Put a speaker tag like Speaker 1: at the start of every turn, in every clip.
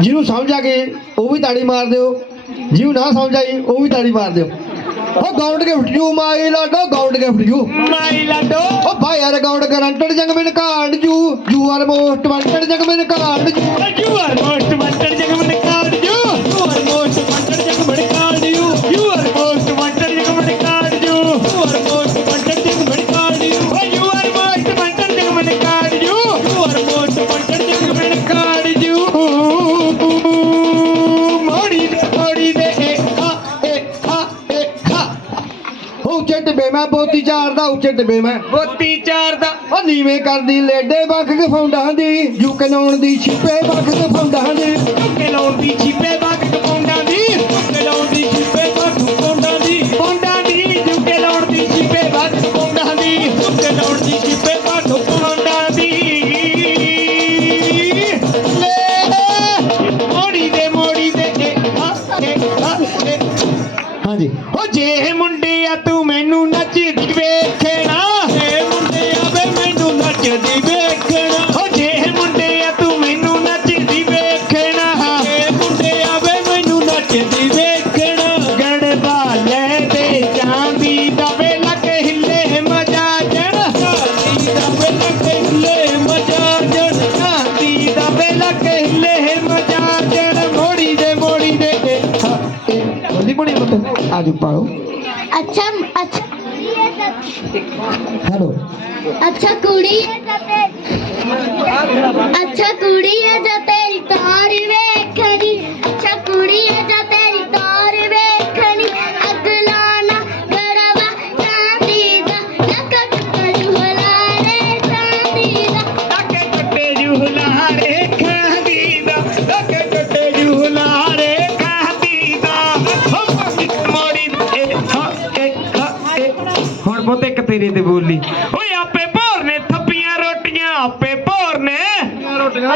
Speaker 1: ਜਿਹਨੂੰ ਸਮਝ ਆ ਗਈ ਉਹ ਵੀ ਤਾੜੀ ਮਾਰ ਦਿਓ। ਜਿਹਨੂੰ ਨਾ ਸਮਝ ਆਈ ਉਹ ਵੀ ਤਾੜੀ ਮਾਰ ਦਿਓ। ਉਹ ਗਾਉਂਡ ਗਿਫਟ ਜੂ ਮਾਈ ਲਾਡੋ ਗਾਉਂਡ ਗਿਫਟ ਜੂ
Speaker 2: ਮਾਈ ਲਾਡੋ।
Speaker 1: ਉਹ ਭਾਈ ਯਾਰ ਗਾਉਂਡ ਗਰੰਟਡ ਜੰਗ ਬਿਨ ਕਾਰਡ ਜੂ ਯੂ ਆਰ ਮੋਸਟ ਵਾਂਟਡ ਜੰਗ ਬਿਨ ਕਾਰਡ ਜੂ
Speaker 2: ਯੂ ਆਰ ਮੋਸਟ ਵਾਂਟਡ
Speaker 1: ਜੰਗ ਉੱਚੇ ਡੱਬੇ ਮੈਂ ਬੋਤੀ ਚਾਰ ਦਾ ਉੱਚੇ ਡੱਬੇ ਮੈਂ।
Speaker 2: ਬੋਤੀ ਚਾਰ ਦਾ।
Speaker 1: ਉਹ ਨੀਵੇਂ ਕਰਦੀ ਲੇਡੇ ਵੱਖ ਗਫਾਉਂਡਾਂ ਦੀ
Speaker 2: ਯੂਕੇ ਲਾਉਣ ਦੀ ਛਿਪੇ ਵੱਖ ਗਫਾਉਂਡਾਂ ਦੀ। ਯੂਕੇ ਦੀ ਛਿਪੇ
Speaker 1: गाने पाओ
Speaker 3: अच्छा अच्छा
Speaker 1: हेलो
Speaker 3: अच्छा कुड़ी अच्छा कुड़ी है जपेल तारी
Speaker 2: में ਪੁੱਤੇ ਇੱਕ ਤੇਰੇ ਤੇ ਬੋਲੀ। ਓਏ ਆਪੇ ਭੋਰ ਨੇ ਥੱਪੀਆਂ ਰੋਟੀਆਂ, ਆਪੇ ਭੋਰ ਨੇ ਰੋਟੀਆਂ।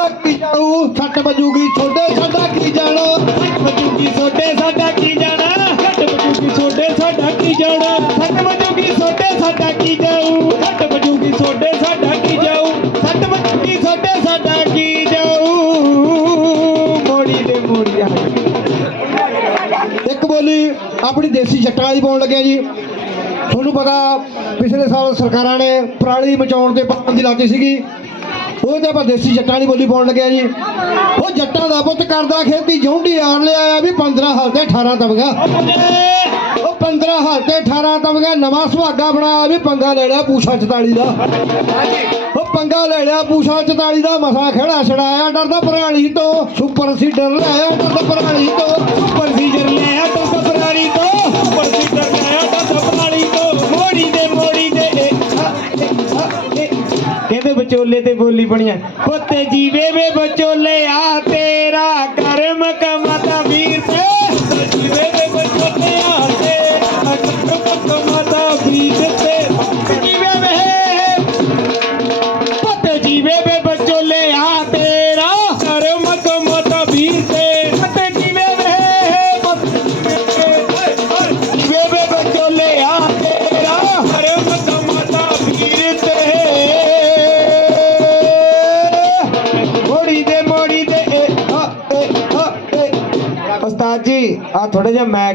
Speaker 2: ਸਾਡਾ
Speaker 1: ਕੀ ਜਾਊ ਸੱਟ ਵੱਜੂਗੀ ਛੋਟੇ ਸਾਡਾ ਕੀ ਜਾਣਾ?
Speaker 2: ਮਜੂਗੀ ਛੋਟੇ ਸਾਡਾ ਕੀ ਜਾਣਾ? ਘੱਟ ਮਜੂਗੀ ਛੋਟੇ ਸਾਡਾ ਕੀ ਜਾਣਾ? ਸੱਟ ਮਜੂਗੀ ਛੋਟੇ ਸਾਡਾ ਕੀ ਜਾਊ? ਘੱਟ ਮਜੂਗੀ ਛੋਟੇ ਸਾਡਾ ਕੀ ਜਾਊ? ਸੱਟ ਮਜੂਗੀ ਛੋਟੇ ਸਾਡਾ ਕੀ ਜਾਊ? ਮੋੜੀ ਦੇ ਮੋੜੀਆ।
Speaker 1: ਇੱਕ ਬੋਲੀ, ਆਪਣੀ ਦੇਸੀ ਜੱਟਾਂ ਵਾਲੀ ਪਾਉਣ ਲੱਗਿਆ ਜੀ। ਤੁਹਾਨੂੰ ਪਤਾ, ਪਿਛਲੇ ਸਾਲ ਸਰਕਾਰਾਂ ਨੇ ਪਰਾਲੀ ਮਚਾਉਣ ਤੇ ਪਾਬੰਦੀ ਲਾਤੀ ਸੀਗੀ। ਉਹ ਤੇ ਆਪਾਂ ਦੇਸੀ ਜੱਟਾਂ ਵਾਲੀ ਬੋਲੀ ਪਾਉਣ ਲੱਗਿਆ ਜੀ। ਉਹ ਜੱਟਾਂ ਦਾ ਪੁੱਤ ਕਰਦਾ ਖੇਤੀ ਜੌਂਡੀ ਆਰ ਲਿਆ ਵੀ 15 ਹਾਲ ਤੇ 18 ਤਵਗਾ ਉਹ 15 ਹਾਲ ਤੇ 18 ਤਵਗਾ ਨਵਾਂ ਸੁਹਾਗਾ ਬਣਾਇਆ ਵੀ ਪੰਗਾ ਲੈ ਲਿਆ ਪੂਛਾ 44 ਦਾ। ਉਹ ਪੰਗਾ ਲੈ ਲਿਆ ਪੂਸ਼ਾ 44 ਦਾ, ਮਸਾ ਖੜਾ ਛੜਾਇਆ ਡਰਦਾ ਪਰਾਲੀ ਤੋਂ। ਸੁਪਰ ਸੀਡਰ ਲਾਇਆ ਡਰਦਾ ਪਰਾਲੀ ਤੋਂ।
Speaker 2: ਉੱਪਰ ਸੀਜਰ ਕਹਿੰਦੇ ਤੇ ਬੋਲੀ ਬਣੀਆਂ ਪੁੱਤੇ ਜੀਵੇ ਵੇ ਵਿਚੋਲੇ ਆ ਤੇਰਾ ਕਰਮ ਕਮ ਆ ਥੋੜਾ ਜਿਹਾ ਮੈਂ